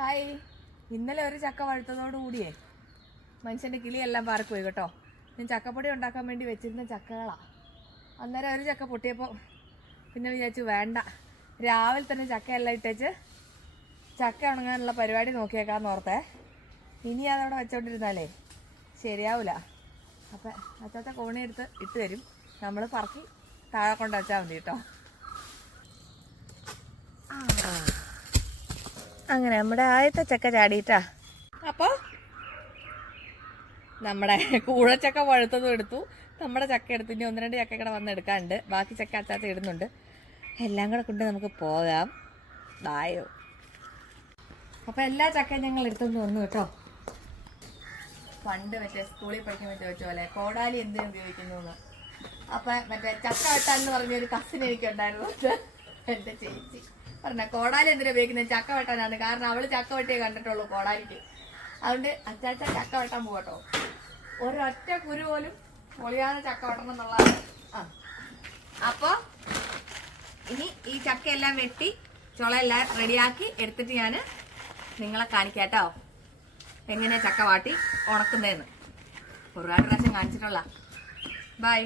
Hi. ഇന്നലെ ഒരു ചക്ക പഴുത്തതോടുകൂടിയേ മനുഷ്യൻ്റെ കിളിയെല്ലാം പാറിപ്പോയി കേട്ടോ. ഞാൻ ചക്കപ്പൊടി ഉണ്ടാക്കാൻ വേണ്ടി വെച്ചിരുന്ന ചക്കകളാണ്. അന്നേരം ഒരു ചക്ക പൊട്ടിയപ്പോൾ പിന്നെ വിചാരിച്ചു വേണ്ട, രാവിലെ തന്നെ ചക്കയെല്ലാം ഇട്ടേച്ച് ചക്ക ഉണങ്ങാനുള്ള പരിപാടി നോക്കിയേക്കാന്ന് ഓർത്തേ. ഇനി അതവിടെ വെച്ചോണ്ടിരുന്നാലേ ശരിയാവില്ല. അപ്പം അച്ചാച്ച കോണിയെടുത്ത് ഇട്ട് തരും, നമ്മൾ പറക്കി താഴെ കൊണ്ട് വെച്ചാൽ മതി കേട്ടോ. അങ്ങനെ നമ്മുടെ ആദ്യത്തെ ചക്ക ചാടിയിട്ടാ. അപ്പോൾ നമ്മുടെ കൂഴച്ചക്ക പഴുത്തതും എടുത്തു, നമ്മുടെ ചക്ക എടുത്തു. ഇനി 1-2 ചക്ക കൂടെ വന്ന് എടുക്കാനുണ്ട്. ബാക്കി ചക്ക അച്ചാച്ച ഇടുന്നുണ്ട്. എല്ലാം കൂടെ കൊണ്ട് നമുക്ക് പോകാം. ബായോ. അപ്പോൾ എല്ലാ ചക്കയും ഞങ്ങൾ എടുത്തുകൊണ്ട് വന്നു കേട്ടോ. പണ്ട് മറ്റേ സ്കൂളിൽ പഠിക്കുമ്പോൾ ചോദിച്ച പോലെ കോടാലി എന്തിനു ഉപയോഗിക്കുന്നു എന്ന്. അപ്പം മറ്റേ ചക്ക വെട്ടാന്ന് പറഞ്ഞൊരു കസിൻ എനിക്കുണ്ടായിരുന്നു. എൻ്റെ ചേച്ചി പറഞ്ഞ കോടാലി എന്തിനാ ഉപയോഗിക്കുന്നത്, ചക്ക വെട്ടാനാണ്. കാരണം അവള് ചക്ക വെട്ടിയേ കണ്ടിട്ടുള്ളൂ കോടാലിക്ക്. അതുകൊണ്ട് അച്ചാച്ച ചക്ക വെട്ടാൻ പോകട്ടോ. ഒരൊറ്റ കുരു പോലും പൊളിയാതെ ചക്ക വെട്ടണം എന്നുള്ളതാണ്. അപ്പോൾ ഇനി ഈ ചക്കയെല്ലാം വെട്ടി ചുളയെല്ലാം റെഡിയാക്കി എടുത്തിട്ട് ഞാൻ നിങ്ങളെ കാണിക്കാട്ടോ എങ്ങനെ ചക്ക വാട്ടി ഉണക്കുന്നതെന്ന്. ഒരുപാട് പ്രാവശ്യം കാണിച്ചിട്ടുള്ള. ബൈ.